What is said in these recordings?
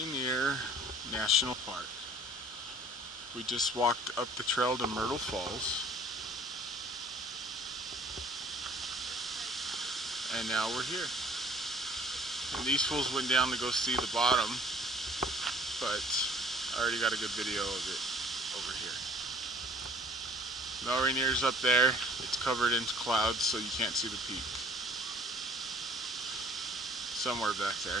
Rainier National Park. We just walked up the trail to Myrtle Falls, and now we're here. And these fools went down to go see the bottom, but I already got a good video of it over here. Mount Rainier's up there. It's covered in clouds, so you can't see the peak. Somewhere back there.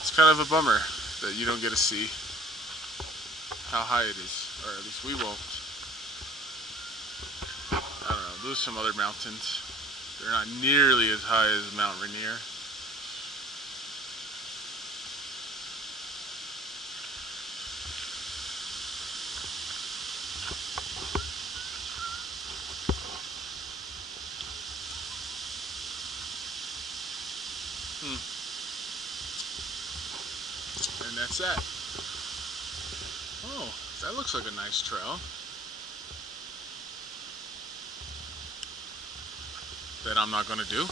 It's kind of a bummer that you don't get to see how high it is, or at least we won't. I don't know, there's some other mountains. They're not nearly as high as Mount Rainier. And that's that. Oh, that looks like a nice trail. That I'm not going to do.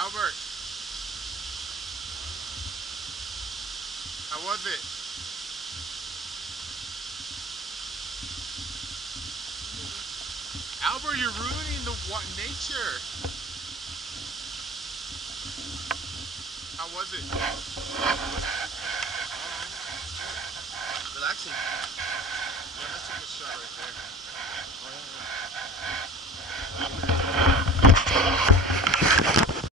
Albert, how was it? Albert, you're ruining the nature. How was it? Relaxing. Yeah, that's a good shot right there. Oh, yeah.